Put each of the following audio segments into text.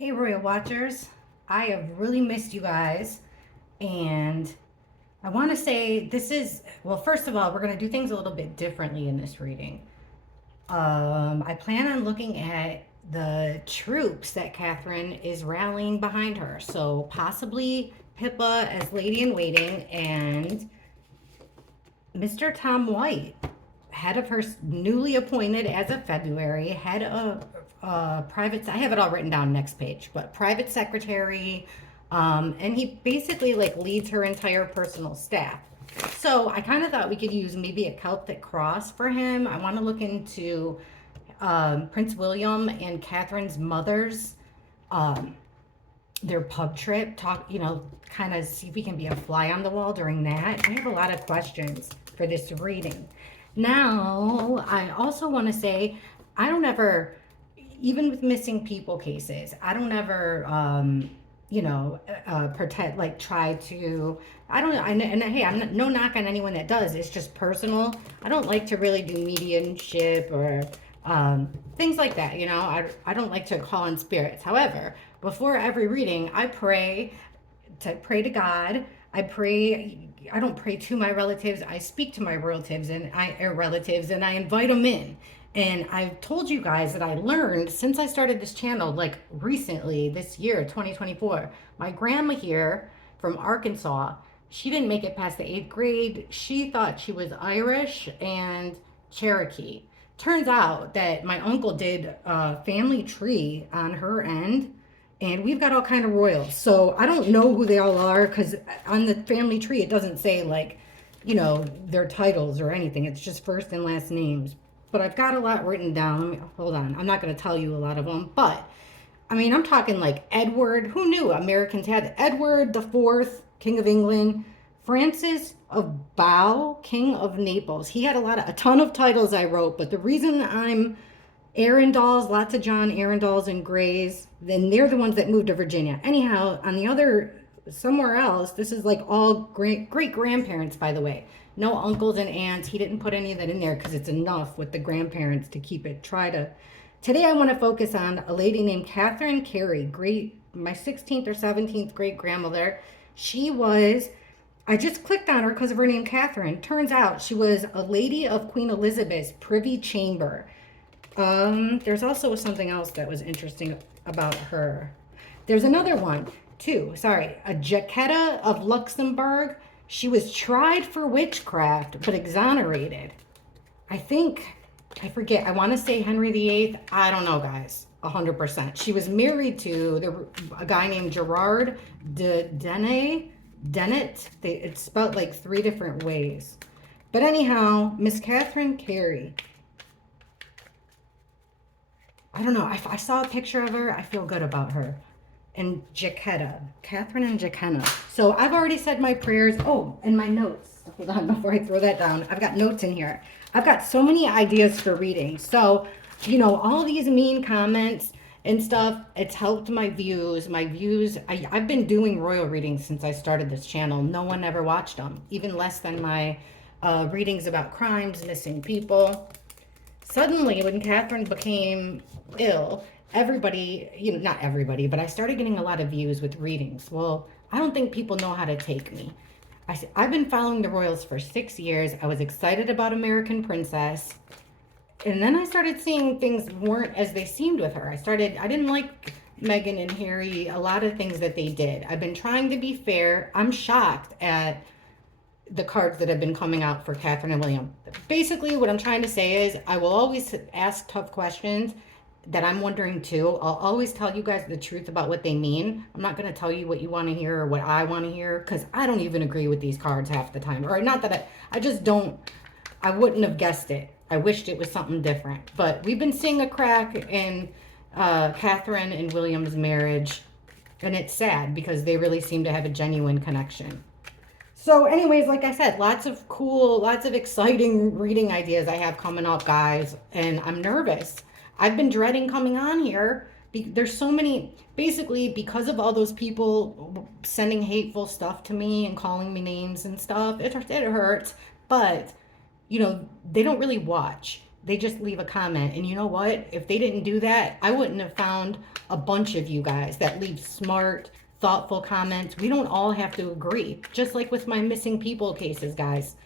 Hey, Royal Watchers. I have really missed you guys. And I want to say well, first of all, we're going to do things a little bit differently in this reading. I plan on looking at the troops that Catherine is rallying behind her. So possibly Pippa as Lady in Waiting and Mr. Tom White, head of her newly appointed as of February, head of private. I have it all written down next page, but private secretary, and he basically like leads her entire personal staff. So I kind of thought we could use maybe a Celtic cross for him. I want to look into Prince William and Catherine's mother's um, their pub trip, kind of see if we can be a fly on the wall during that. I have a lot of questions for this reading. Now, I also want to say, I don't ever, even with missing people cases, I don't ever, pretend, like try to, I don't know, and hey, I'm not, no knock on anyone that does, it's just personal. I don't like to really do mediumship or things like that, I don't like to call in spirits. However, before every reading, I pray to God. I don't pray to my relatives. I speak to my relatives and I invite them in. And I've told you guys that I learned since I started this channel, like recently, this year, 2024. My grandma here from Arkansas, she didn't make it past the 8th grade. She thought she was Irish and Cherokee. Turns out that my uncle did a family tree on her end, and we've got all kind of royals. So I don't know who they all are because on the family tree it doesn't say like, their titles or anything. It's just first and last names. But I've got a lot written down. Hold on, I'm not going to tell you a lot of them, but I mean, I'm talking like Edward. Who knew Americans had Edward the Fourth, King of England, Francis of Bow, King of Naples. He had a ton of titles I wrote, but the reason I'm Arundels, lots of John Arundels and Grays. Then they're the ones that moved to Virginia. Anyhow, on the other, somewhere else, this is like all great grandparents, by the way. No uncles and aunts. He didn't put any of that in there because it's enough with the grandparents to keep it. Today I want to focus on a lady named Catherine Carey, my 16th or 17th great grandmother. I just clicked on her because of her name, Catherine. Turns out she was a lady of Queen Elizabeth's privy chamber. There's also something else that was interesting about her. There's another one too. Sorry, a Jacquetta of Luxembourg. She was tried for witchcraft but exonerated. I forget. I want to say Henry VIII. I don't know, guys. 100%. She was married to a guy named Gerard de Dennet. It's spelled like 3 different ways. But anyhow, Miss Catherine Carey. I don't know. I saw a picture of her. I feel good about her. And Jacquetta. Catherine and Jacquetta. So I've already said my prayers. Oh, and my notes. Hold on before I throw that down. I've got notes in here. I've got so many ideas for reading. So, all these mean comments and stuff, it's helped my views. I've been doing royal readings since I started this channel. No one ever watched them. Even less than my readings about crimes, missing people. Suddenly, when Catherine became ill, everybody, not everybody, but I started getting a lot of views with readings. Well, I don't think people know how to take me. I've been following the royals for 6 years. I was excited about American Princess. And then I started seeing things weren't as they seemed with her. I didn't like Meghan and Harry, a lot of things that they did. I've been trying to be fair. I'm shocked at the cards that have been coming out for Catherine and William. Basically, what I'm trying to say is I will always ask tough questions that I'm wondering too. I'll always tell you guys the truth about what they mean. I'm not going to tell you what you want to hear or what I want to hear because I don't even agree with these cards half the time. Or not that I just don't, I wouldn't have guessed it. I wished it was something different. But we've been seeing a crack in Catherine and William's marriage. And it's sad because they really seem to have a genuine connection. So anyways, like I said, lots of exciting reading ideas I have coming up, guys. And I'm nervous. I've been dreading coming on here. There's so many, basically because of all those people sending hateful stuff to me and calling me names and stuff. It hurts. But, they don't really watch. they just leave a comment. And you know what? If they didn't do that, I wouldn't have found a bunch of you guys that leave smart, thoughtful comments. We don't all have to agree. Just like with my missing people cases, guys.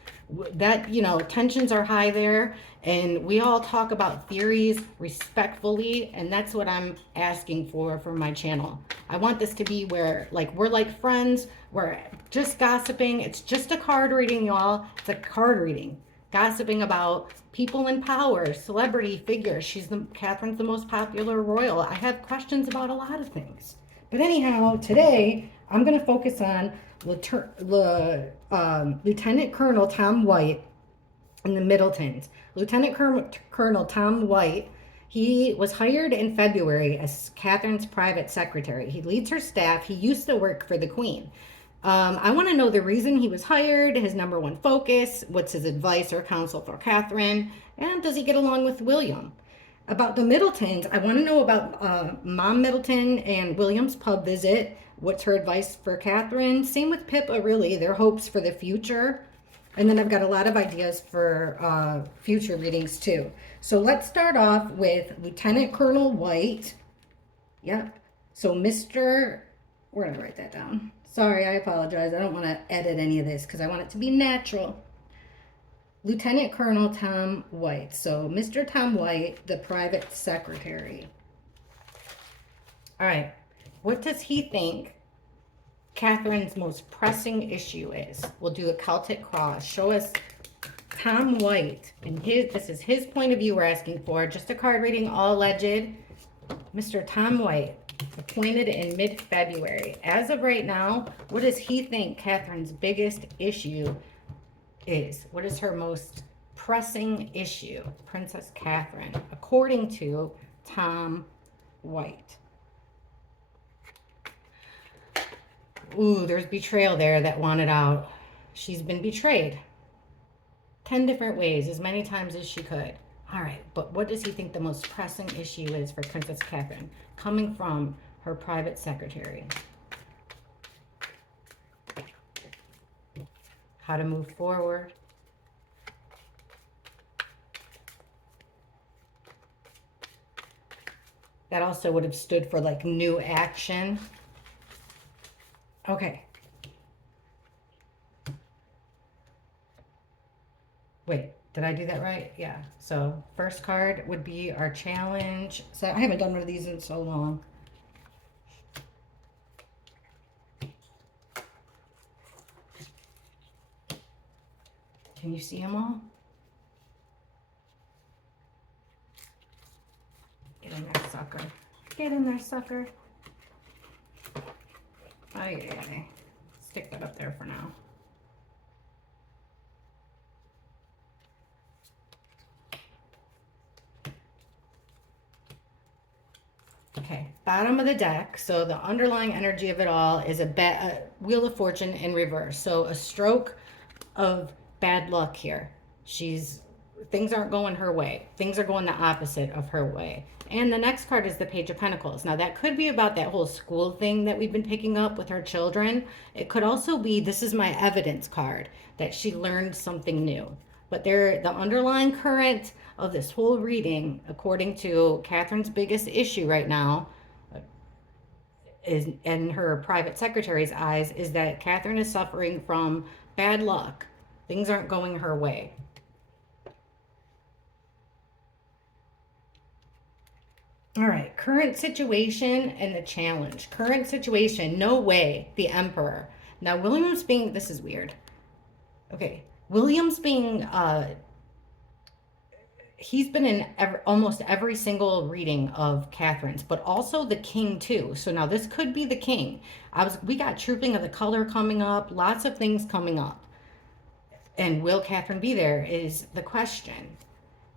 That, you know, tensions are high there, and we all talk about theories respectfully, and that's what I'm asking for my channel. I want this to be where, like, we're like friends, we're just gossiping. It's just a card reading, y'all. It's a card reading. Gossiping about people in power, celebrity figures. Catherine's the most popular royal. I have questions about a lot of things. But anyhow, today I'm going to focus on Lieutenant Colonel Tom White in the Middletons. Lieutenant Colonel Tom White, he was hired in February as Catherine's private secretary. He leads her staff. He used to work for the Queen. I want to know the reason he was hired, his number one focus, what's his advice or counsel for Catherine, and does he get along with William? About the Middletons, I want to know about Mom Middleton and William's pub visit. What's her advice for Catherine? Same with Pippa, really, their hopes for the future. And then I've got a lot of ideas for future readings too. So let's start off with Lieutenant Colonel White. Yep. So we're going to write that down. Sorry, I apologize. I don't want to edit any of this because I want it to be natural. Lieutenant Colonel Tom White. So Mr. Tom White, the private secretary. All right. What does he think Catherine's most pressing issue is? We'll do a Celtic cross. Show us Tom White. And this is his point of view we're asking for. Just a card reading, all alleged. Mr. Tom White, appointed in mid-February. As of right now, what does he think Catherine's biggest issue is? What is her most pressing issue? Princess Catherine, according to Tom White. Ooh, there's betrayal there that wanted out. She's been betrayed 10 different ways, as many times as she could. All right, but what does he think the most pressing issue is for Princess Catherine, coming from her private secretary? How to move forward. That also would have stood for like new action. Okay. Wait, did I do that right? Yeah. So first card would be our challenge. So I haven't done one of these in so long. Can you see them all? Get in there, sucker. Get in there, sucker. Oh, yeah. Stick that up there for now. Okay, bottom of the deck. So the underlying energy of it all is a Wheel of Fortune in reverse. So a stroke of bad luck here. Things aren't going her way. Things are going the opposite of her way. And the next card is the Page of Pentacles. Now that could be about that whole school thing that we've been picking up with her children. It could also be, this is my evidence card, that she learned something new. But the underlying current of this whole reading, according to Catherine's biggest issue right now, is in her private secretary's eyes, is that Catherine is suffering from bad luck. Things aren't going her way. All right, current situation and the challenge. Current situation, no way, the Emperor. Now, William's being, this is weird. Okay, William's being, he's been in almost every single reading of Catherine's, but also the King too. So now this could be the King. We got Trooping of the Color coming up, lots of things coming up. And will Catherine be there is the question.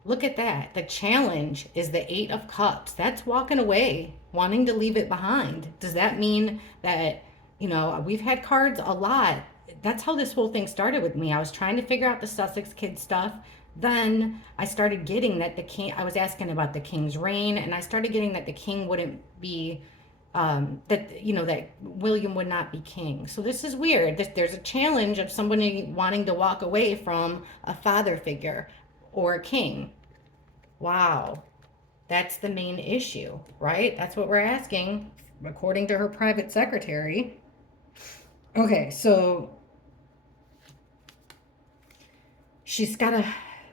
Look at that. The challenge is the Eight of Cups. That's walking away, wanting to leave it behind. Does that mean that, you know, we've had cards a lot. That's how this whole thing started with me. I was trying to figure out the Sussex kid stuff. Then I started getting that the King, I was asking about the King's reign, and I started getting that the King wouldn't be, that William would not be king. So this is weird. There's a challenge of somebody wanting to walk away from a father figure or a king. Wow. That's the main issue, right? That's what we're asking, according to her private secretary. Okay, so she's got to,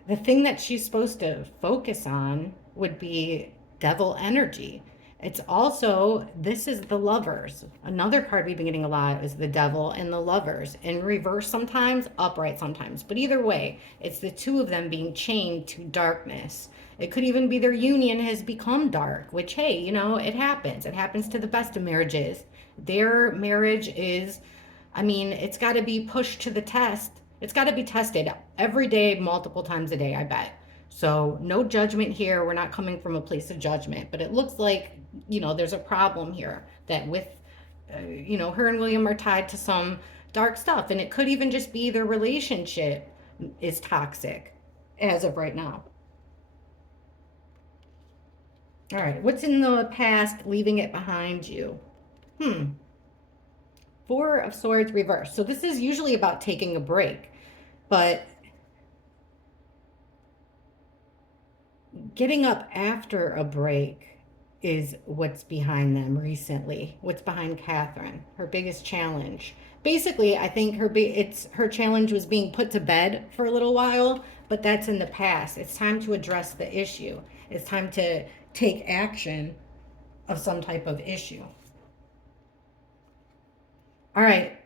the thing that she's supposed to focus on would be devil energy. It's also, this is the lovers. Another card we've been getting a lot is the devil and the lovers. In reverse sometimes, upright sometimes. But either way, it's the two of them being chained to darkness. It could even be their union has become dark, which, hey, you know, it happens. It happens to the best of marriages. Their marriage is, I mean, it's got to be pushed to the test. It's got to be tested every day, multiple times a day, I bet. So, no judgment here. We're not coming from a place of judgment, but it looks like, you know, there's a problem here that with, you know, her and William are tied to some dark stuff. And it could even just be their relationship is toxic as of right now. All right. What's in the past, leaving it behind you? Hmm. Four of Swords reversed. So this is usually about taking a break, but getting up after a break is what's behind them recently. What's behind Catherine? Her biggest challenge. Basically, I think it's her challenge was being put to bed for a little while, but that's in the past. It's time to address the issue. It's time to take action of some type of issue. All right,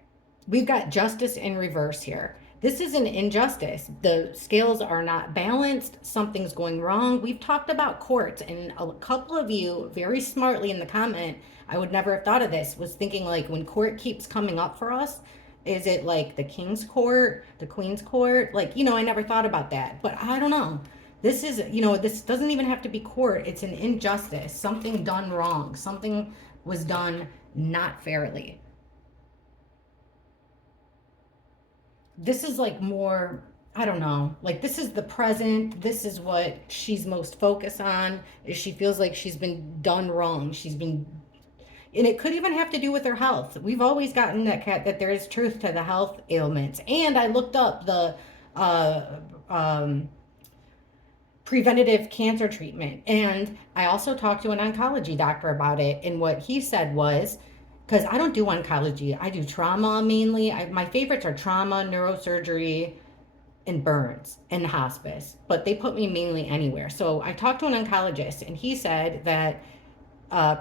we've got justice in reverse here. This is an injustice. The scales are not balanced. Something's going wrong. We've talked about courts, and a couple of you very smartly in the comment, I would never have thought of this, was thinking like when court keeps coming up for us, is it like the king's court, the queen's court? Like, you know, I never thought about that, but I don't know. This is, you know, this doesn't even have to be court. It's an injustice, something done wrong, something was done not fairly. This is like more, I don't know, like this is the present. This is what she's most focused on, is she feels like she's been done wrong. She's been, and it could even have to do with her health. We've always gotten that cat that there is truth to the health ailments. And I looked up the uh um preventative cancer treatment. And I also talked to an oncology doctor about it. And what he said was, because I don't do oncology, I do trauma mainly. My favorites are trauma, neurosurgery, and burns and hospice, but they put me mainly anywhere. So I talked to an oncologist, and he said that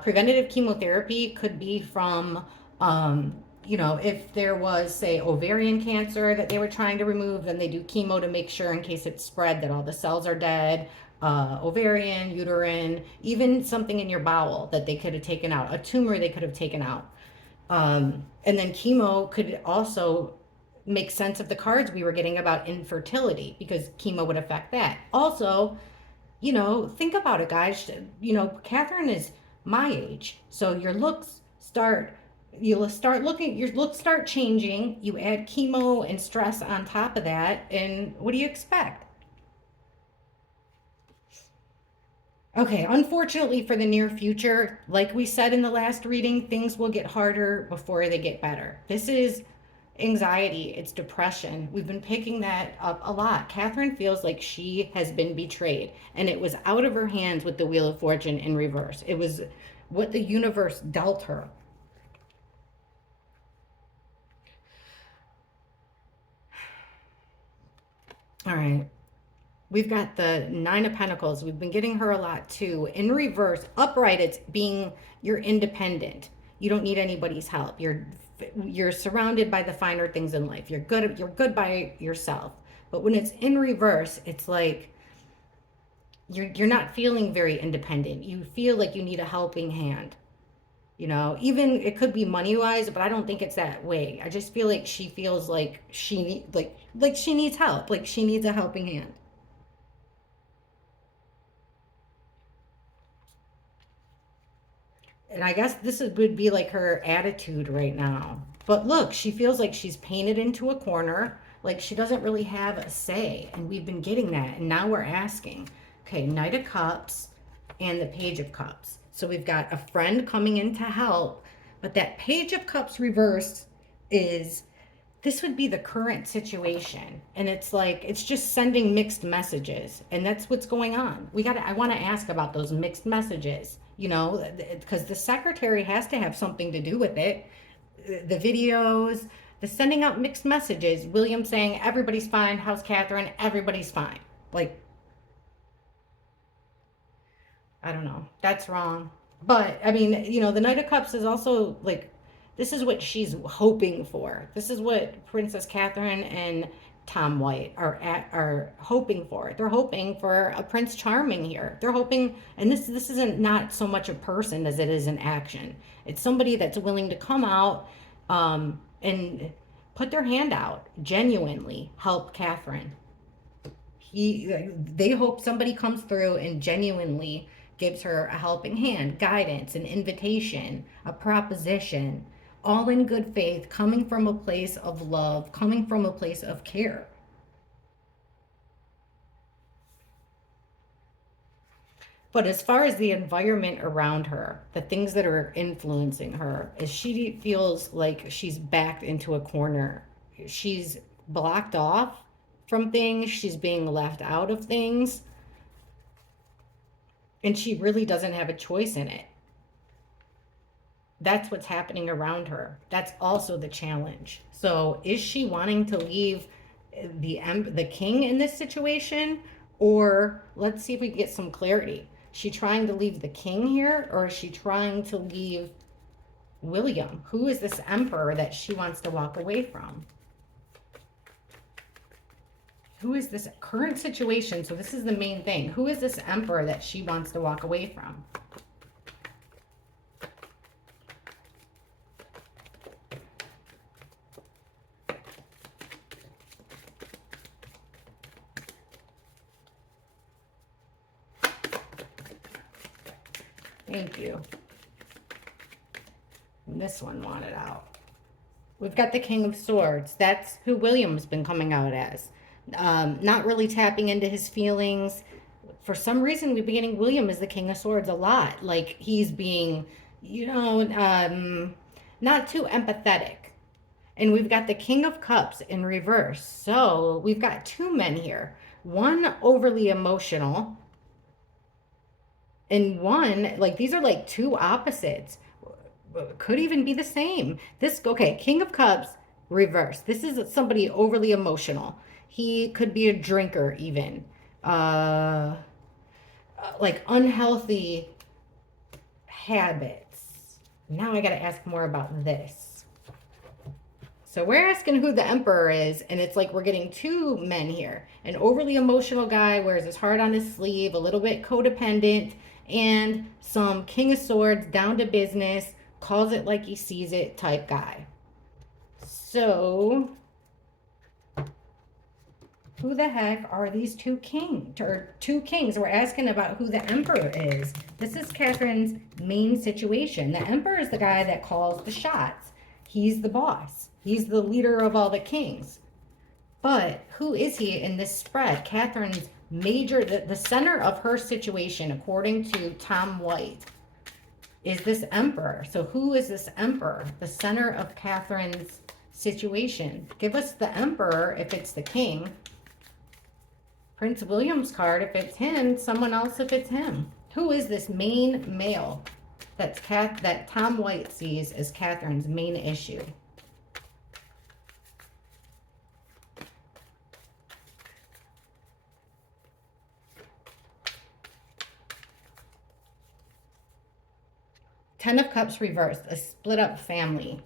preventative chemotherapy could be from, you know, if there was, say, ovarian cancer that they were trying to remove, then they do chemo to make sure in case it's spread that all the cells are dead. Ovarian, uterine, even something in your bowel that they could have taken out, a tumor they could have taken out. And then chemo could also make sense of the cards we were getting about infertility because chemo would affect that. Also, you know, think about it, guys. You know, Catherine is my age, so your looks start. You'll start looking. Your looks start changing. You add chemo and stress on top of that, and what do you expect? Okay, unfortunately for the near future, like we said in the last reading, things will get harder before they get better. This is anxiety, it's depression. We've been picking that up a lot. Catherine feels like she has been betrayed, and it was out of her hands with the Wheel of Fortune in reverse. It was what the universe dealt her. All right. We've got the Nine of Pentacles. We've been getting her a lot too. In reverse, upright, it's being you're independent. You don't need anybody's help. You're surrounded by the finer things in life. You're good by yourself. But when it's in reverse, it's like you're not feeling very independent. You feel like you need a helping hand. You know, even it could be money wise, but I don't think it's that way. I just feel like she feels like like she needs help, like she needs a helping hand. And I guess would be like her attitude right now. But look, she feels like she's painted into a corner, like she doesn't really have a say. And we've been getting that. And now we're asking. Okay, Knight of Cups and the Page of Cups. So we've got a friend coming in to help, but that Page of Cups reverse is This would be the current situation. And it's like, it's just sending mixed messages. And that's what's going on. I want to ask about those mixed messages, you know, because the secretary has to have something to do with it. The videos, the sending out mixed messages, William saying, everybody's fine. How's Catherine? Everybody's fine. Like, I don't know. That's wrong. But I mean, you know, the Knight of Cups is also like, this is what she's hoping for. This is what Princess Catherine and Tom White are hoping for. They're hoping for a Prince Charming here. They're hoping, and this isn't not so much a person as it is an action. It's somebody that's willing to come out and put their hand out, genuinely help Catherine. They hope somebody comes through and genuinely gives her a helping hand, guidance, an invitation, a proposition, all in good faith, coming from a place of love, coming from a place of care. But as far as the environment around her, the things that are influencing her, is she feels like she's backed into a corner. She's blocked off from things, she's being left out of things, and she really doesn't have a choice in it. That's what's happening around her. That's also the challenge. So is she wanting to leave the king in this situation? Or let's see if we can get some clarity. Is she trying to leave the king here, or is she trying to leave William? Who is this emperor that she wants to walk away from? Who is this current situation? So this is the main thing. Who is this emperor that she wants to walk away from? Thank you. And this one wanted out. We've got the King of Swords. That's who William's been coming out as. Not really tapping into his feelings. For some reason, we've been getting William as the King of Swords a lot. Like he's being, you know, not too empathetic. And we've got the King of Cups in reverse. So we've got two men here. One overly emotional. And one, like these are like two opposites. Could even be the same. Okay, King of Cups, reverse. This is somebody overly emotional. He could be a drinker even. Like unhealthy habits. Now I got to ask more about this. So we're asking who the emperor is, and it's like we're getting two men here. An overly emotional guy wears his heart on his sleeve, a little bit codependent, and some King of Swords, down to business, calls it like he sees it type guy. So who the heck are these two kings? We're asking about who the emperor is. This is Catherine's main situation. The emperor is the guy that calls the shots. He's the boss. He's the leader of all the kings. But who is he in this spread? Catherine's the center of her situation, according to Tom White, is this emperor. So who is this emperor? The center of Catherine's situation. Give us the emperor if it's the king. Prince William's card if it's him. Someone else if it's him. Who is this main male that Tom White sees as Catherine's main issue? Ten of Cups reversed, a split up family.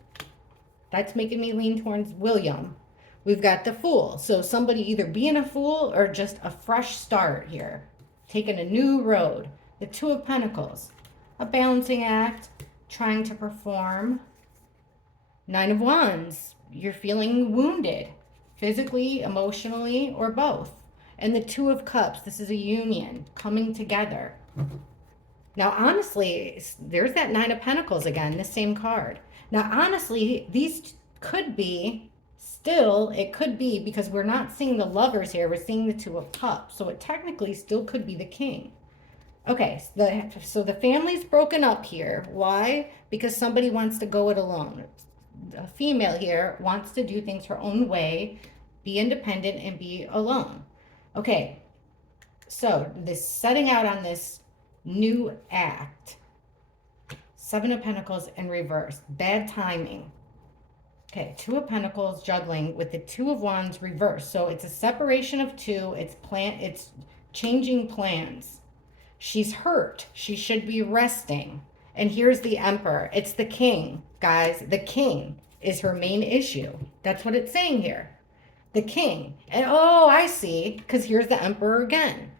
That's making me lean towards William. We've got the Fool. So somebody either being a fool or just a fresh start here. Taking a new road. The Two of Pentacles. A balancing act. Trying to perform. Nine of Wands. You're feeling wounded. Physically, emotionally, or both. And the Two of Cups. This is a union. Coming together. Now, honestly, there's that Nine of Pentacles again, the same card. Now, honestly, these could be, it could be, because we're not seeing the Lovers here, we're seeing the Two of Cups. So it technically still could be the King. Okay, so the family's broken up here. Why? Because somebody wants to go it alone. a female here wants to do things her own way, be independent, and be alone. Okay, so this setting out on this new act. Seven of Pentacles in reverse. Bad timing. Okay, Two of Pentacles juggling with the Two of Wands reversed. So it's a separation of two. It's changing plans. She's hurt. She should be resting. And here's the Emperor. It's the King, guys. The King is her main issue. That's what it's saying here. The King. And oh, I see. Because here's the Emperor again.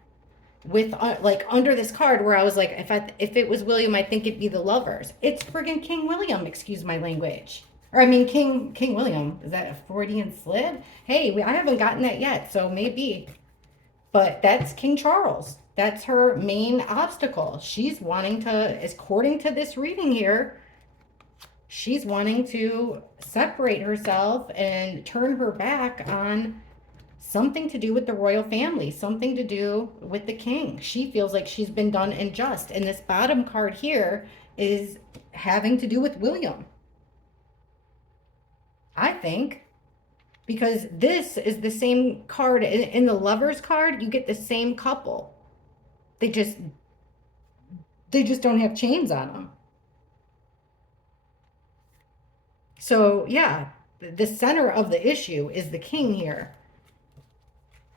With like under this card where I was like, if it was William, I think it'd be the Lovers. It's friggin' King William, excuse my language. Or I mean King William. Is that a Freudian slip? Hey, I haven't gotten that yet, so maybe. But that's King Charles. That's her main obstacle. She's wanting to, according to this reading here, she's wanting to separate herself and turn her back on something to do with the royal family, something to do with the king. She feels like she's been done unjust. And this bottom card here is having to do with William, I think, because this is the same card in the Lovers card. You get the same couple. They just don't have chains on them. So yeah, the center of the issue is the king here.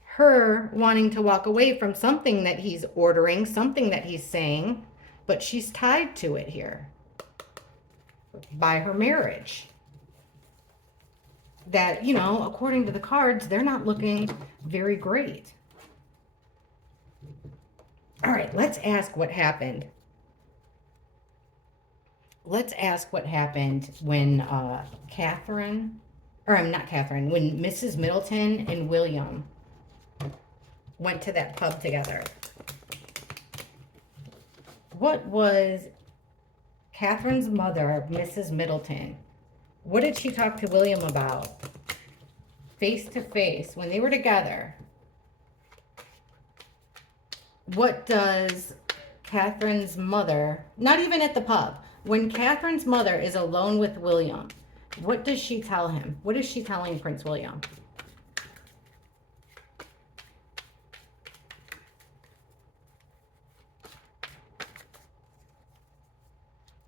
Her wanting to walk away from something that he's ordering, something that he's saying, but she's tied to it here by her marriage. That, you know, according to the cards, they're not looking very great. All right, let's ask what happened. Let's ask what happened when when Mrs. Middleton and William went to that pub together. What was Catherine's mother, Mrs. Middleton? What did she talk to William about? Face to face, when they were together. What does Catherine's mother, not even at the pub, when Catherine's mother is alone with William, what does she tell him? What is she telling Prince William?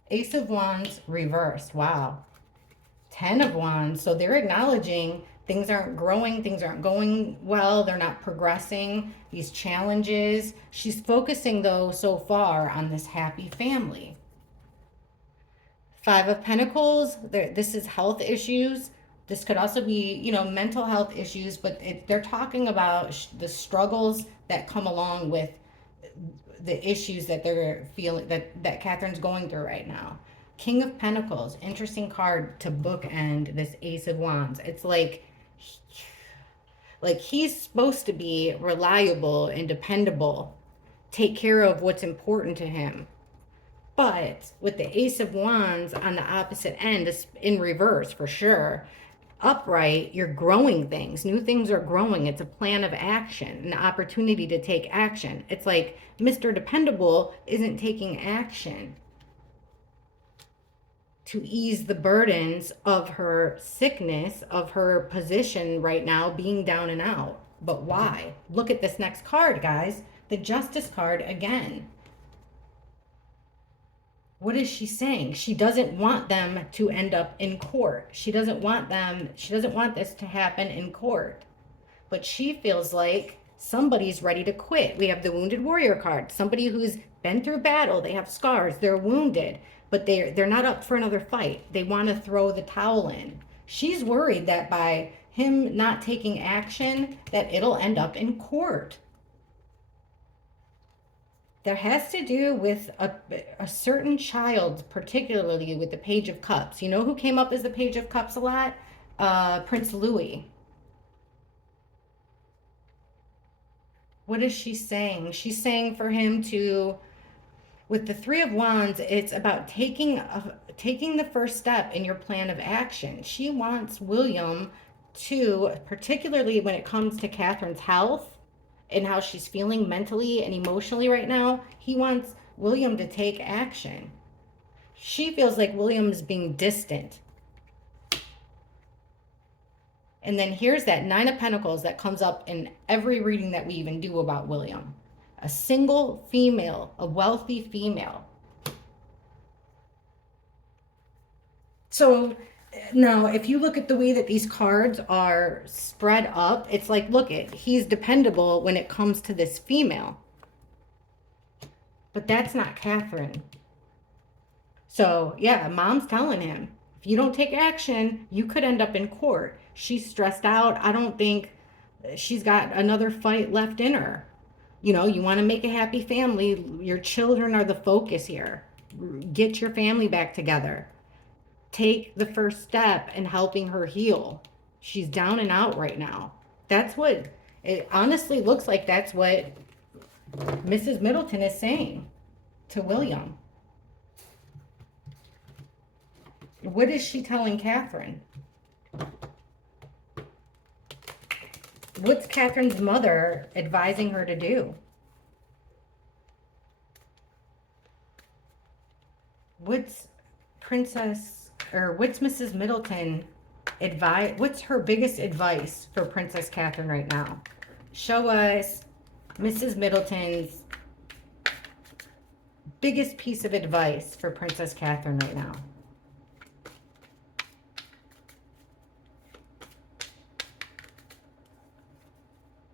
Ace of Wands reversed. Wow. 10 of Wands. So they're acknowledging things aren't growing. Things aren't going well. They're not progressing. These challenges. She's focusing, though, so far on this happy family. 5 of Pentacles. This is health issues. This could also be, you know, mental health issues. But they're talking about the struggles that come along with the issues that they're feeling, that Catherine's going through right now. King of Pentacles, interesting card to bookend this Ace of Wands. It's like he's supposed to be reliable and dependable, take care of what's important to him. But with the Ace of Wands on the opposite end, in reverse for sure, upright, you're growing things. New things are growing. It's a plan of action, an opportunity to take action. It's like Mr. Dependable isn't taking action to ease the burdens of her sickness, of her position right now being down and out. But why? Look at this next card, guys. The Justice card again. What is she saying? She doesn't want them to end up in court. She doesn't want this to happen in court. But she feels like somebody's ready to quit. We have the Wounded Warrior card. Somebody who's been through battle. They have scars. They're wounded. But they're not up for another fight. They want to throw the towel in. She's worried that by him not taking action, that it'll end up in court. That has to do with a certain child, particularly with the Page of Cups. You know who came up as the Page of Cups a lot? Prince Louis. What is she saying? She's saying for him to, with the Three of Wands, it's about taking the first step in your plan of action. She wants William to, particularly when it comes to Catherine's health, and how she's feeling mentally and emotionally right now, he wants William to take action. She feels like William is being distant. And then here's that Nine of Pentacles that comes up in every reading that we even do about William. A single female, a wealthy female. So now, if you look at the way that these cards are spread up, it's like, look, he's dependable when it comes to this female. But that's not Catherine. So, yeah, mom's telling him, if you don't take action, you could end up in court. She's stressed out. I don't think she's got another fight left in her. You know, you want to make a happy family. Your children are the focus here. Get your family back together. Take the first step in helping her heal. She's down and out right now. That's what it honestly looks like. That's what Mrs. Middleton is saying to William. What is she telling Catherine? What's Catherine's mother advising her to do? What's Mrs. Middleton what's her biggest advice for Princess Catherine right now? Show us Mrs. Middleton's biggest piece of advice for Princess Catherine right now.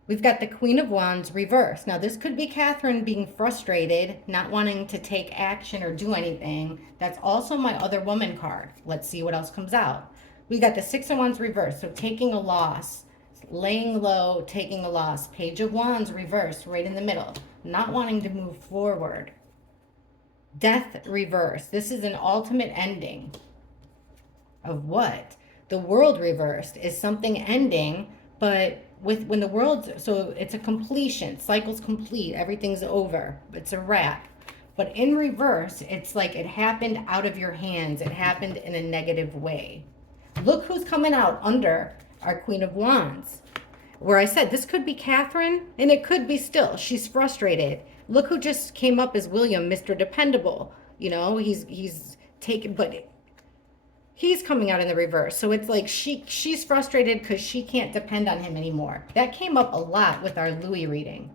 We've got the Queen of Wands reversed. Now, this could be Catherine being frustrated, not wanting to take action or do anything. That's also my other woman card. Let's see what else comes out. We got the Six of Wands reversed, so taking a loss, laying low, taking a loss. Page of Wands reversed, right in the middle, not wanting to move forward. Death reversed. This is an ultimate ending of what? The World reversed is something ending, but when the world's, so it's a completion, cycle's complete, everything's over, it's a wrap. But in reverse, it's like it happened out of your hands. It happened in a negative way. Look who's coming out under our Queen of Wands. Where I said this could be Catherine, and it could be still. She's frustrated. Look who just came up as William, Mr. Dependable. You know, he's taken, but he's coming out in the reverse. So it's like she's frustrated because she can't depend on him anymore. That came up a lot with our Louis reading.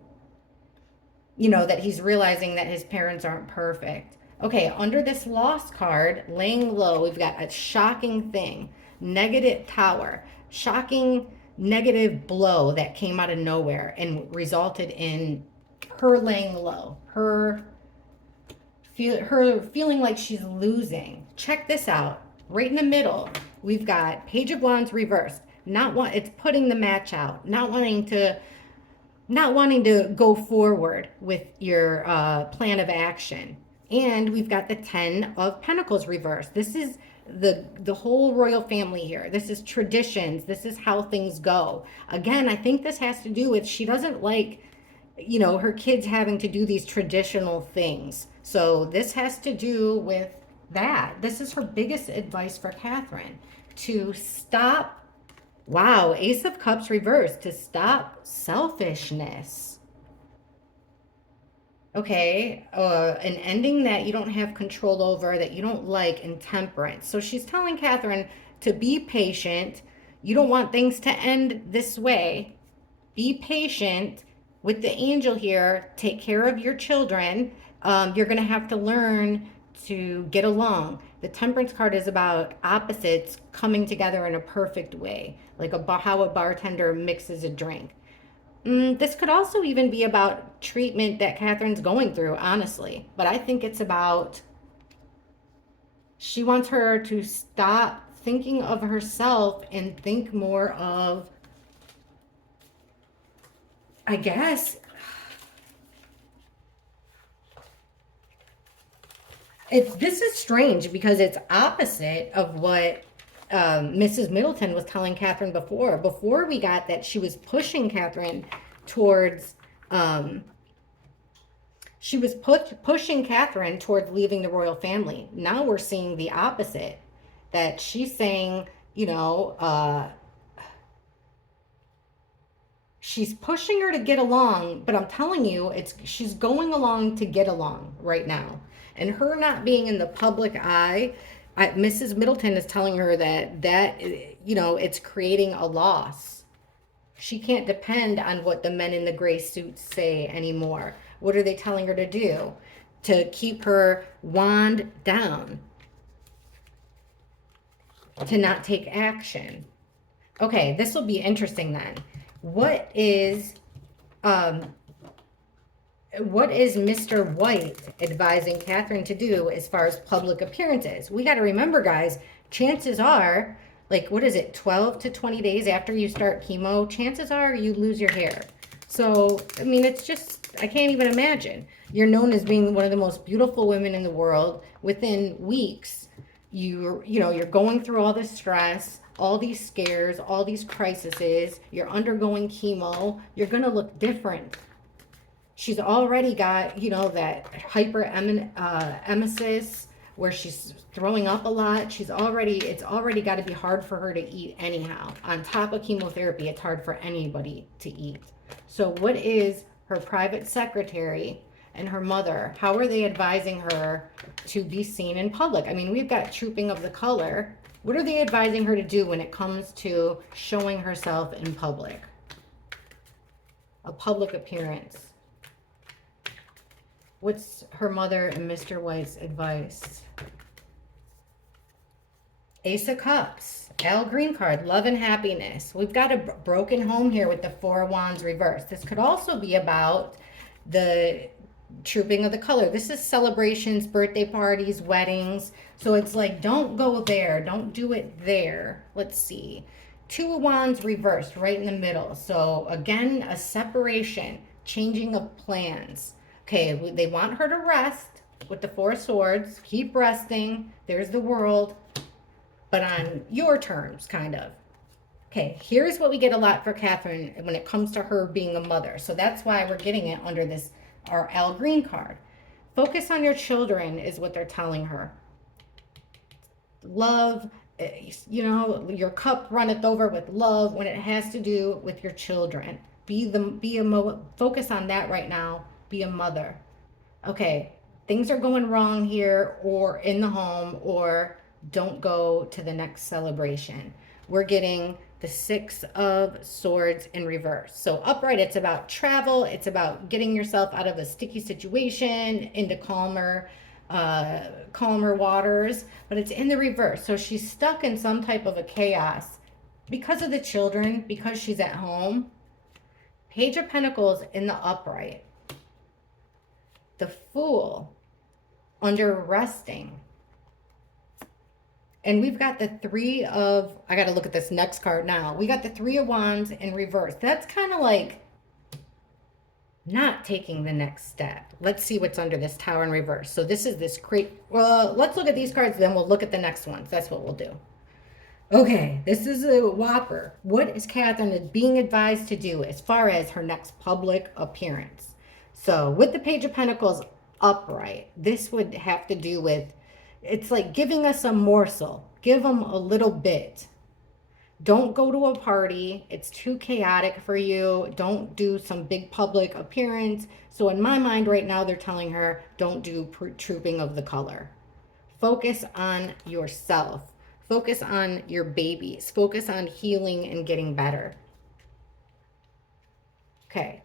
You know, that he's realizing that his parents aren't perfect. Okay, under this lost card, laying low, we've got a shocking thing. Negative Tower. Shocking negative blow that came out of nowhere and resulted in her laying low. Her feeling like she's losing. Check this out. Right in the middle, we've got Page of Wands reversed. It's putting the match out. Not wanting to go forward with your plan of action. And we've got the Ten of Pentacles reversed. This is the whole royal family here. This is traditions. This is how things go. Again, I think this has to do with she doesn't like, you know, her kids having to do these traditional things. So this has to do with that. This is her biggest advice for Catherine, to stop, wow, Ace of Cups reversed, to stop selfishness. Okay, an ending that you don't have control over, that you don't like, and temperance. So she's telling Catherine to be patient. You don't want things to end this way. Be patient with the angel here. Take care of your children. You're going to have to learn to get along. The Temperance card is about opposites coming together in a perfect way, like how a bartender mixes a drink. This could also even be about treatment that Catherine's going through, honestly. But I think it's about, she wants her to stop thinking of herself and think more of, I guess, this is strange because it's opposite of what Mrs. Middleton was telling Catherine before. Before we got that she was pushing Catherine towards, pushing Catherine towards leaving the royal family. Now we're seeing the opposite, that she's saying, you know, she's pushing her to get along, but I'm telling you, she's going along to get along right now. And her not being in the public eye, Mrs. Middleton is telling her that it's creating a loss. She can't depend on what the men in the gray suits say anymore. What are they telling her to do? To keep her wand down, to not take action. Okay, this will be interesting then. What is Mr. White advising Catherine to do as far as public appearances? We got to remember, guys, chances are, like, what is it, 12 to 20 days after you start chemo, chances are you lose your hair. So, I mean, it's just, I can't even imagine. You're known as being one of the most beautiful women in the world. Within weeks, you're going through all this stress, all these scares, all these crises. You're undergoing chemo. You're going to look different. She's already got, that emesis where she's throwing up a lot. It's already got to be hard for her to eat anyhow. On top of chemotherapy, it's hard for anybody to eat. So what is her private secretary and her mother, how are they advising her to be seen in public? I mean, we've got trooping of the color. What are they advising her to do when it comes to showing herself in public? A public appearance. What's her mother and Mr. White's advice? Ace of Cups, Al Green card, love and happiness. We've got a broken home here with the Four of Wands reversed. This could also be about the trooping of the color. This is celebrations, birthday parties, weddings. So it's like, don't go there. Don't do it there. Let's see. Two of Wands reversed right in the middle. So again, a separation, changing of plans. Okay, they want her to rest with the Four of Swords. Keep resting. There's the World. But on your terms, kind of. Okay, here's what we get a lot for Catherine when it comes to her being a mother. So that's why we're getting it under this, our Al Green card. Focus on your children is what they're telling her. Love, your cup runneth over with love when it has to do with your children. Focus on that right now. Be a mother. Okay, things are going wrong here or in the home, or don't go to the next celebration. We're getting the Six of Swords in reverse. So upright, it's about travel. It's about getting yourself out of a sticky situation into calmer waters, but it's in the reverse. So she's stuck in some type of a chaos because of the children, because she's at home. Page of Pentacles in the upright. The Fool under resting. And we've got the Three of, I got to look at this next card now. We got the Three of Wands in reverse. That's kind of like not taking the next step. Let's see what's under this Tower in reverse. So this is this let's look at these cards, then we'll look at the next ones. That's what we'll do. Okay, this is a whopper. What is Catherine being advised to do as far as her next public appearance? So with the Page of Pentacles upright, this would have to do with, it's like giving us a morsel. Give them a little bit. Don't go to a party. It's too chaotic for you. Don't do some big public appearance. So in my mind right now, they're telling her, don't do trooping of the color. Focus on yourself. Focus on your babies. Focus on healing and getting better. Okay.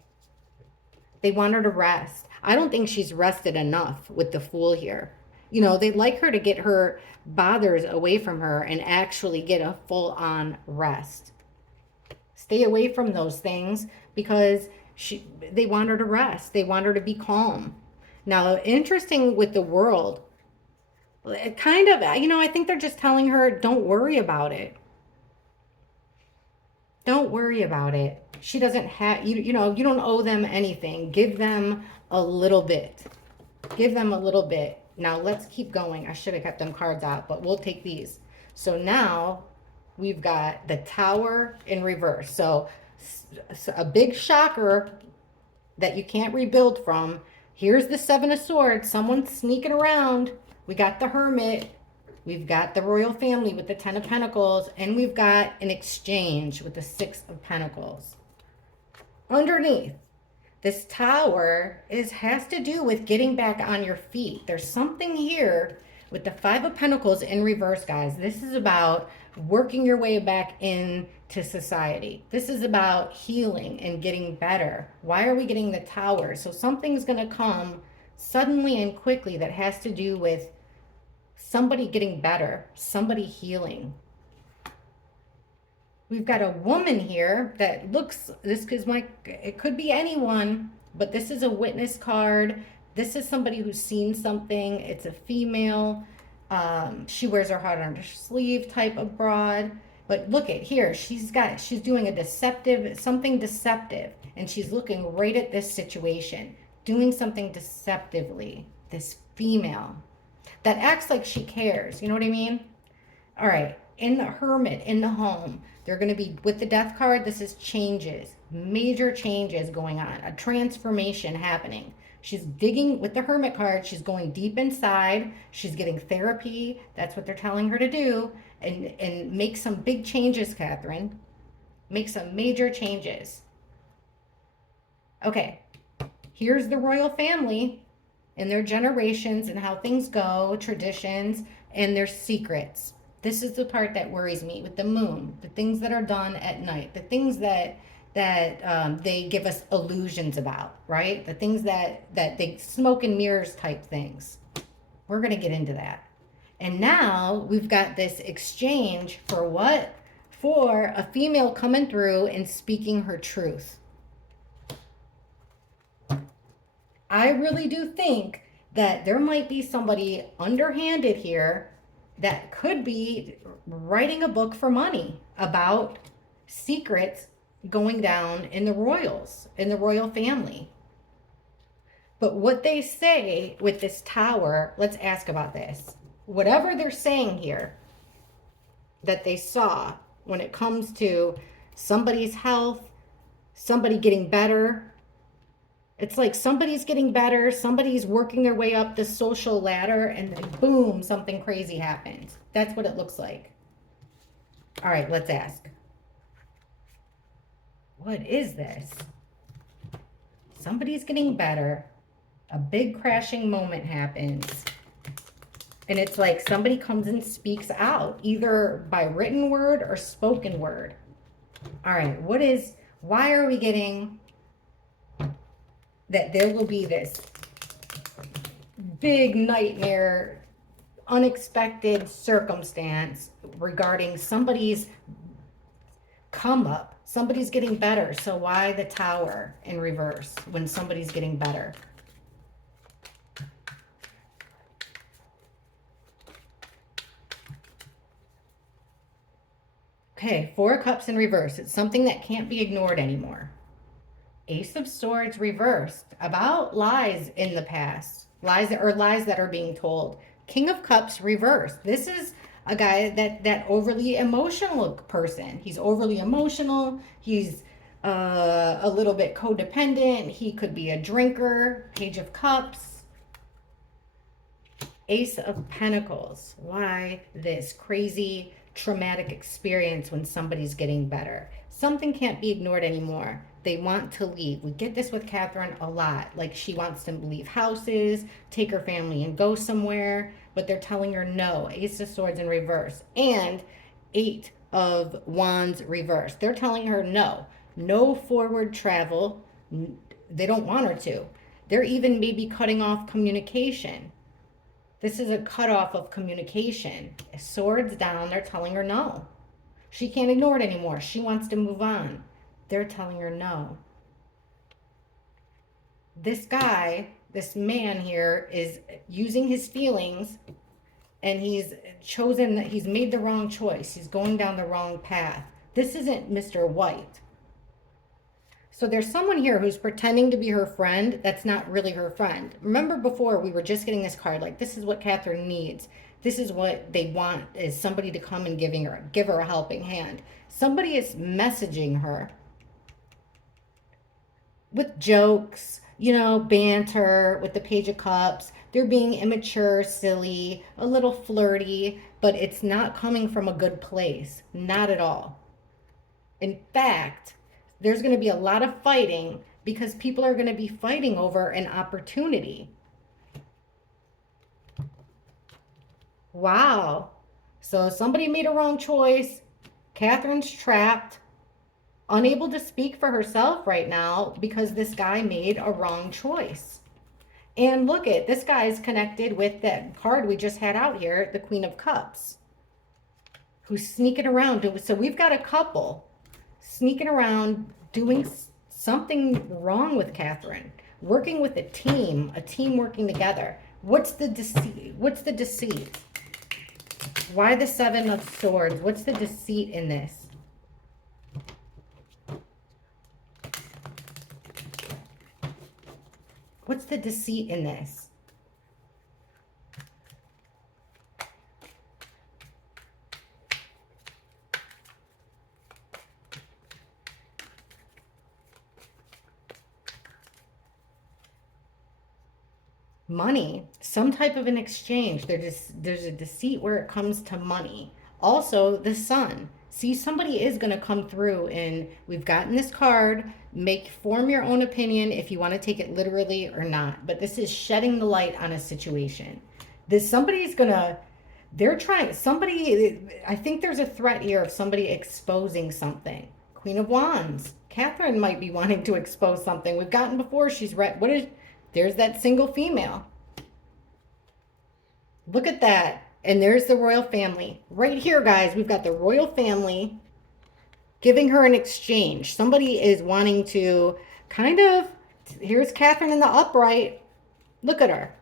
They want her to rest. I don't think she's rested enough with the Fool here. They'd like her to get her bothers away from her and actually get a full-on rest. Stay away from those things because they want her to rest. They want her to be calm. Now, interesting with the World, it kind of, I think they're just telling her, don't worry about it. Don't worry about it. She doesn't have, you don't owe them anything. Give them a little bit. Give them a little bit. Now let's keep going. I should have kept them cards out, but we'll take these. So now we've got the Tower in reverse. So a big shocker that you can't rebuild from. Here's the Seven of Swords. Someone's sneaking around. We got the Hermit. We've got the royal family with the Ten of Pentacles. And we've got an exchange with the Six of Pentacles. Underneath, this Tower has to do with getting back on your feet. There's something here With the Five of Pentacles in reverse, guys, this is about working your way back into society. This is about healing and getting better. Why are we getting the Tower? So something's going to come suddenly and quickly that has to do with somebody getting better, somebody healing. We've got a woman here that looks, this is it could be anyone, but this is a witness card. This is somebody who's seen something. It's a female. She wears her heart on her sleeve type of broad. But look at here, she's doing a deceptive, something deceptive. And she's looking right at this situation, doing something deceptively. This female that acts like she cares. You know what I mean? All right. In the Hermit, in the home, they're going to be, with the Death card, this is changes, major changes going on, a transformation happening. She's digging with the Hermit card. She's going deep inside. She's getting therapy. That's what they're telling her to do. And make some big changes, Catherine. Make some major changes. Okay. Here's the royal family and their generations and how things go, traditions, and their secrets. This is the part that worries me with the moon, the things that are done at night, the things that they give us illusions about, right? The things that they smoke and mirrors type things. We're going to get into that. And now we've got this exchange for what? For a female coming through and speaking her truth. I really do think that there might be somebody underhanded here that could be writing a book for money about secrets going down in the royals, in the royal family. But what they say with this Tower, let's ask about this. Whatever they're saying here that they saw when it comes to somebody's health, somebody getting better, it's like somebody's getting better, somebody's working their way up the social ladder, and then boom, something crazy happens. That's what it looks like. All right, let's ask. What is this? Somebody's getting better. A big crashing moment happens. And it's like somebody comes and speaks out, either by written word or spoken word. All right, why are we getting that there will be this big nightmare, unexpected circumstance regarding somebody's come up? Somebody's getting better. So why the Tower in reverse when somebody's getting better? Okay, Four of Cups in reverse. It's something that can't be ignored anymore. Ace of Swords reversed, about lies in the past, lies that are being told. King of Cups reversed. This is a guy that overly emotional person. He's overly emotional. He's a little bit codependent. He could be a drinker. Page of Cups. Ace of Pentacles. Why this crazy traumatic experience when somebody's getting better? Something can't be ignored anymore. They want to leave. We get this with Catherine a lot. Like she wants to leave houses, take her family and go somewhere, but they're telling her no. Ace of Swords in reverse. And Eight of Wands reverse. They're telling her no. No forward travel. They don't want her to. They're even maybe cutting off communication. This is a cutoff of communication. Swords down, they're telling her no. She can't ignore it anymore. She wants to move on. They're telling her no. This guy, this man here, is using his feelings, and he's made the wrong choice. He's going down the wrong path. This isn't Mr. White. So there's someone here who's pretending to be her friend that's not really her friend. Remember before we were just getting this card, like this is what Catherine needs. This is what they want, is somebody to come and give her a helping hand. Somebody is messaging her with jokes, banter with the Page of Cups. They're being immature, silly, a little flirty, but it's not coming from a good place. Not at all. In fact, there's going to be a lot of fighting because people are going to be fighting over an opportunity. Wow. So somebody made a wrong choice. Catherine's trapped, unable to speak for herself right now because this guy made a wrong choice. And look at this guy's connected with that card we just had out here, the Queen of Cups, who's sneaking around. So we've got a couple sneaking around doing something wrong with Catherine, working with a team working together. What's the deceit? What's the deceit? Why the Seven of Swords? What's the deceit in this? What's the deceit in this? Money, some type of an exchange. There's a deceit where it comes to money. Also, the Sun. See, somebody is going to come through, and we've gotten this card. Form your own opinion if you want to take it literally or not. But this is shedding the light on a situation. Somebody's going to, they're trying, I think there's a threat here of somebody exposing something. Queen of Wands. Catherine might be wanting to expose something. We've gotten before, there's that single female. Look at that. And there's the royal family. Right here, guys, we've got the royal family giving her an exchange. Somebody is wanting to here's Catherine in the upright. Look at her.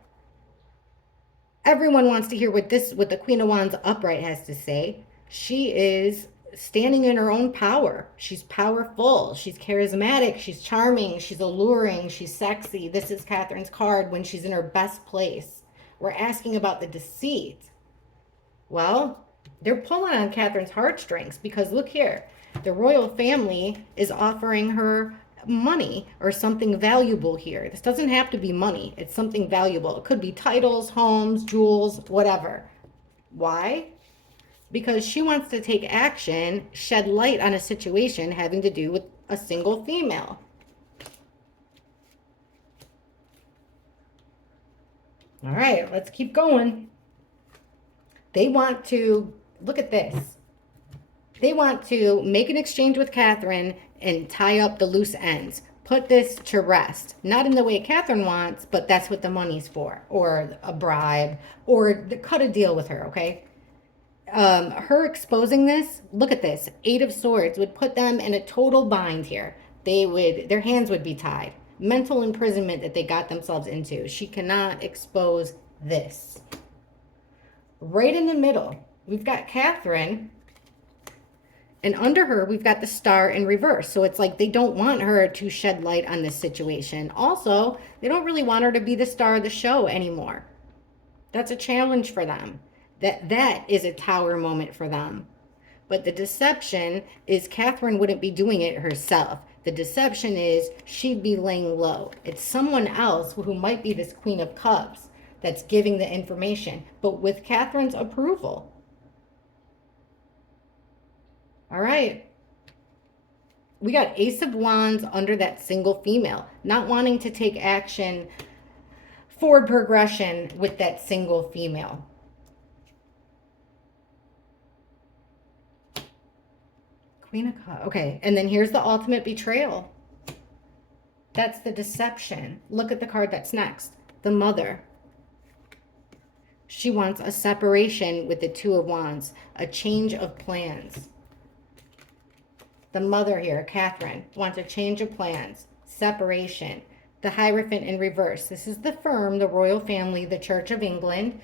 Everyone wants to hear what the Queen of Wands upright has to say. She is standing in her own power. She's powerful. She's charismatic. She's charming. She's alluring. She's sexy. This is Catherine's card when she's in her best place. We're asking about the deceit. Well, they're pulling on Catherine's heartstrings because look here. The royal family is offering her money or something valuable here. This doesn't have to be money. It's something valuable. It could be titles, homes, jewels, whatever. Why? Because she wants to take action, shed light on a situation having to do with a single female. All right, let's keep going. They want to, look at this. They want to make an exchange with Catherine and tie up the loose ends. Put this to rest. Not in the way Catherine wants, but that's what the money's for. Or a bribe. Or cut a deal with her, okay? Her exposing this, look at this, 8 of Swords would put them in a total bind here. Their hands would be tied. Mental imprisonment that they got themselves into. She cannot expose this. Right in the middle, we've got Catherine, and under her, we've got the Star in reverse. So it's like they don't want her to shed light on this situation. Also, they don't really want her to be the star of the show anymore. That's a challenge for them. That is a tower moment for them. But the deception is Catherine wouldn't be doing it herself. The deception is she'd be laying low. It's someone else who might be this Queen of Cups that's giving the information, but with Catherine's approval. All right. We got Ace of Wands under that single female, not wanting to take action, forward progression with that single female. Queen of Cups. Okay, and then here's the ultimate betrayal. That's the deception. Look at the card that's next. The Mother. She wants a separation with the Two of Wands, a change of plans. The Mother here, Catherine, wants a change of plans, separation. The Hierophant in reverse. This is the firm, the royal family, the Church of England,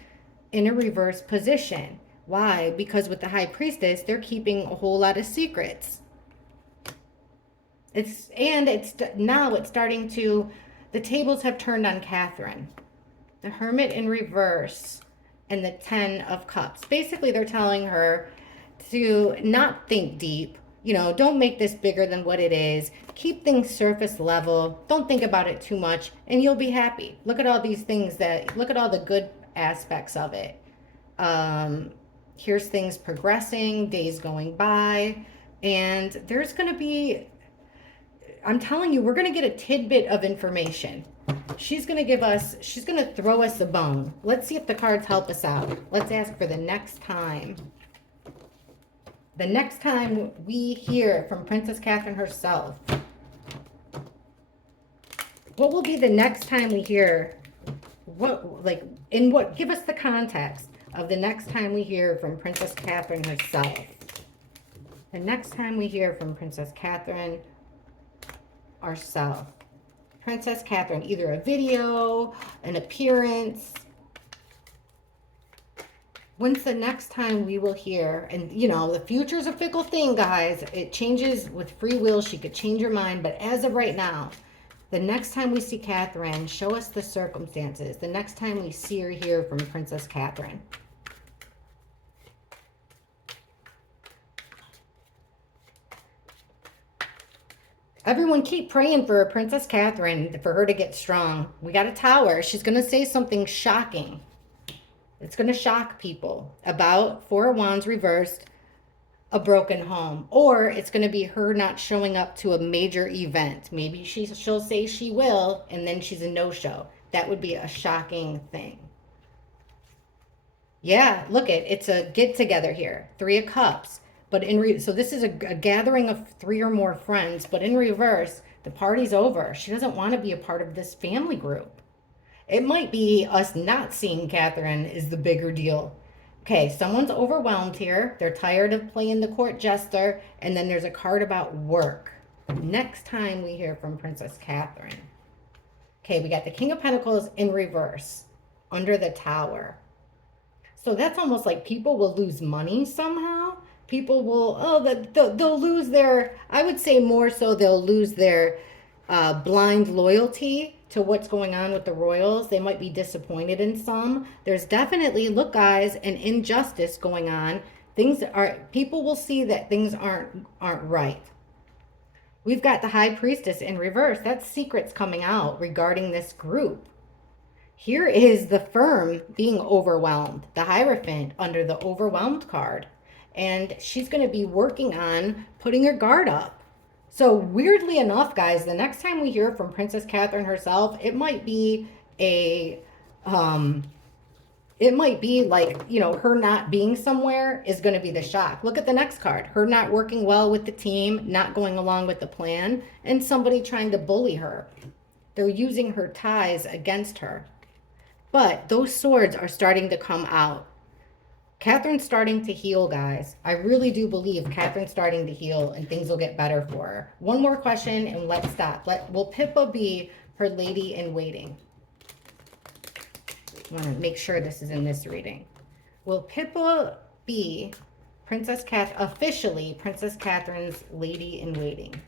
in a reverse position. Why? Because with the High Priestess, they're keeping a whole lot of secrets. Now it's starting to, the tables have turned on Catherine. The Hermit in reverse and the 10 of Cups. Basically, they're telling her to not think deep. You know, don't make this bigger than what it is. Keep things surface level. Don't think about it too much, and you'll be happy. Look at all these things look at all the good aspects of it. Here's things progressing, days going by, and there's going to be, I'm telling you, we're going to get a tidbit of information. She's going to give us, she's going to throw us a bone. Let's see if the cards help us out. Let's ask for the next time. The next time we hear from Princess Catherine herself. What will be the next time we hear, what, like, in what, give us the context of the next time we hear from Princess Catherine herself. The next time we hear from Princess Catherine herself. Princess Catherine, either a video, an appearance. When's the next time we will hear? And, you know, the future's a fickle thing, guys. It changes with free will. She could change her mind. But as of right now, the next time we see Catherine, show us the circumstances. The next time we see or hear from Princess Catherine. Everyone keep praying for Princess Catherine, for her to get strong. We got a tower. She's going to say something shocking. It's going to shock people about Four of Wands reversed, a broken home. Or it's going to be her not showing up to a major event. Maybe she'll say she will, and then she's a no-show. That would be a shocking thing. Yeah, look it's a get-together here. 3 of Cups. But so this is a gathering of 3 or more friends. But in reverse, the party's over. She doesn't want to be a part of this family group. It might be us not seeing Catherine is the bigger deal. Okay, someone's overwhelmed here. They're tired of playing the court jester. And then there's a card about work. Next time we hear from Princess Catherine. Okay, we got the King of Pentacles in reverse under the tower. So that's almost like people will lose money somehow. People will, they'll lose their, I would say more so they'll lose their blind loyalty to what's going on with the royals. They might be disappointed in some. There's definitely, look guys, an injustice going on. People will see that things aren't right. We've got the High Priestess in reverse. That's secrets coming out regarding this group. Here is the firm being overwhelmed. The Hierophant under the overwhelmed card. And she's going to be working on putting her guard up. So weirdly enough, guys, the next time we hear from Princess Catherine herself, it might be like, you know, her not being somewhere is going to be the shock. Look at the next card. Her not working well with the team, not going along with the plan, and somebody trying to bully her. They're using her ties against her. But those swords are starting to come out. Catherine's starting to heal, guys. I really do believe Catherine's starting to heal and things will get better for her. One more question and let's stop. Will Pippa be her lady in waiting? I want to make sure this is in this reading. Will Pippa be officially Princess Catherine's lady in waiting?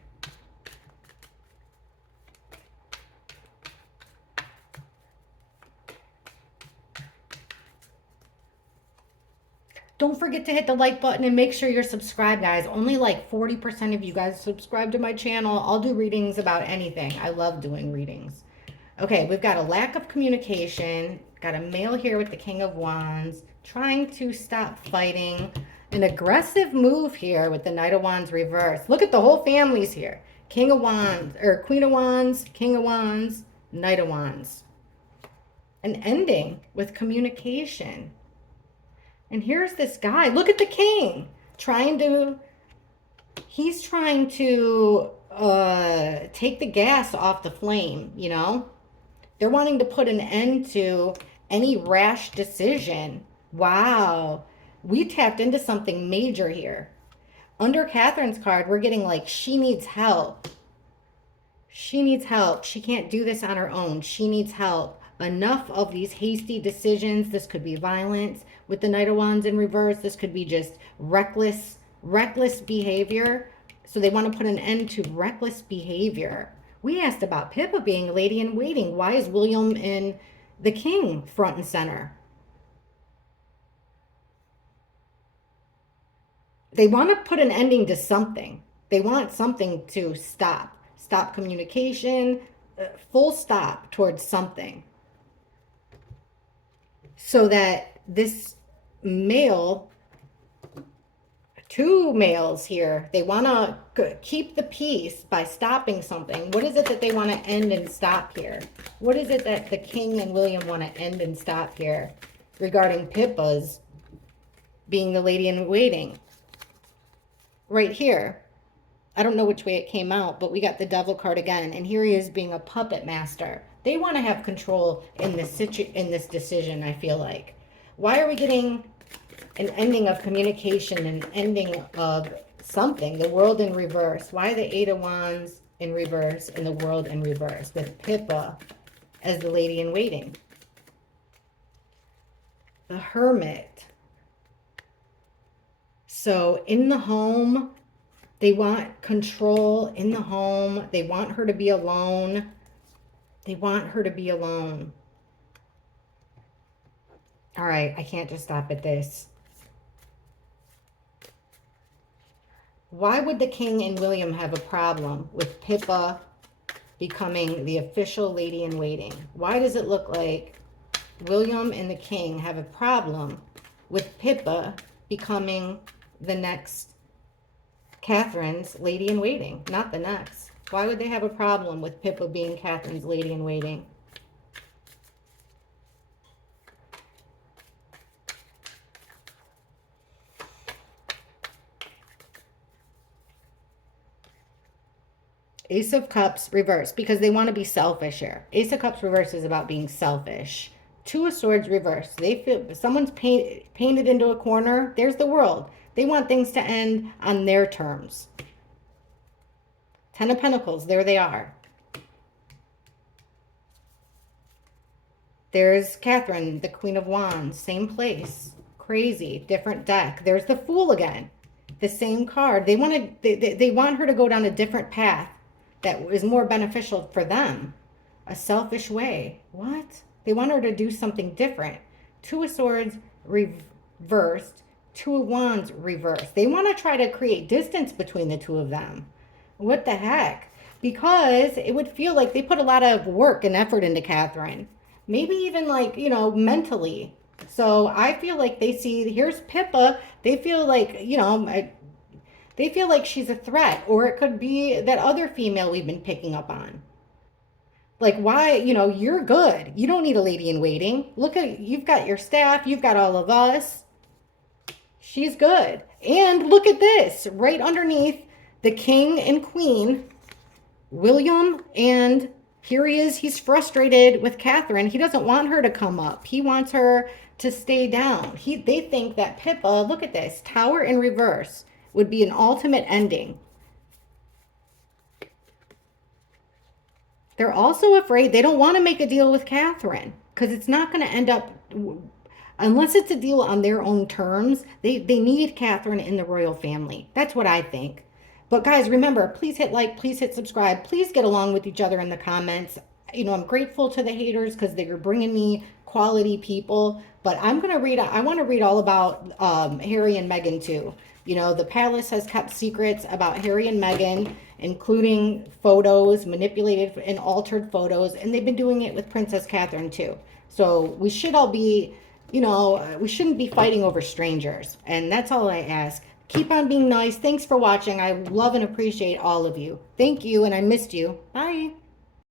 Don't forget to hit the like button and make sure you're subscribed, guys. Only like 40% of you guys subscribe to my channel. I'll do readings about anything. I love doing readings. Okay, we've got a lack of communication. Got a male here with the King of Wands. Trying to stop fighting. An aggressive move here with the Knight of Wands reverse. Look at the whole families here. King of Wands, or Queen of Wands, King of Wands, Knight of Wands. An ending with communication. And here's this guy. Look at the king. He's trying to take the gas off the flame, you know? They're wanting to put an end to any rash decision. Wow. We tapped into something major here. Under Catherine's card, we're getting like, she needs help. She needs help. She can't do this on her own. She needs help. Enough of these hasty decisions. This could be violence. With the Knight of Wands in reverse, this could be just reckless behavior. So they want to put an end to reckless behavior. We asked about Pippa being a lady in waiting. Why is William and the King front and center? They want to put an ending to something. They want something to stop. Stop communication. Full stop towards something. So that this male two males here. They want to keep the peace by stopping something. What is it that they want to end and stop here? What is it that the King and William want to end and stop here regarding Pippa's being the lady in waiting? Right here. I don't know which way it came out, but we got the devil card again. And here he is being a puppet master. They want to have control in this decision, I feel like. Why are we getting an ending of communication, an ending of something, the world in reverse? Why the Eight of Wands in reverse and the world in reverse with Pippa as the lady in waiting? The Hermit. So in the home, they want control in the home. They want her to be alone. They want her to be alone. All right, I can't just stop at this. Why would the King and William have a problem with Pippa becoming the official lady in waiting? Why does it look like William and the King have a problem with Pippa becoming the next Catherine's lady in waiting? Not the next. Why would they have a problem with Pippa being Catherine's lady in waiting? Ace of Cups reverse, because they want to be selfish here. Ace of Cups reverse is about being selfish. Two of Swords reverse. They feel someone's painted into a corner. There's the world. They want things to end on their terms. Ten of Pentacles. There they are. There's Catherine, the Queen of Wands. Same place. Crazy. Different deck. There's the Fool again. The same card. They want her to go down a different path that is more beneficial for them. A selfish way. What? They want her to do something different. Two of Swords reversed. Two of Wands reversed. They want to try to create distance between the two of them. What the heck? Because it would feel like they put a lot of work and effort into Catherine. Maybe even like, you know, mentally. So I feel like they see, here's Pippa. They feel like, you know, they feel like she's a threat. Or it could be that other female we've been picking up on. Like, why, you know, you're good. You don't need a lady in waiting. Look at, you've got your staff. You've got all of us. She's good. And look at this. Right underneath the King and Queen, William, and here he is. He's frustrated with Catherine. He doesn't want her to come up. He wants her to stay down. They think that Pippa, look at this, Tower in reverse would be an ultimate ending. They're also afraid, they don't want to make a deal with Catherine because it's not going to end up, unless it's a deal on their own terms. They need Catherine in the royal family. That's what I think. But guys, remember, please hit like, please hit subscribe. Please get along with each other in the comments. You know, I'm grateful to the haters because they're bringing me quality people. But I want to read all about Harry and Meghan too. You know, the palace has kept secrets about Harry and Meghan, including photos, manipulated and altered photos. And they've been doing it with Princess Catherine too. So we should all be, you know, we shouldn't be fighting over strangers. And that's all I ask. Keep on being nice. Thanks for watching. I love and appreciate all of you. Thank you, and I missed you. Bye.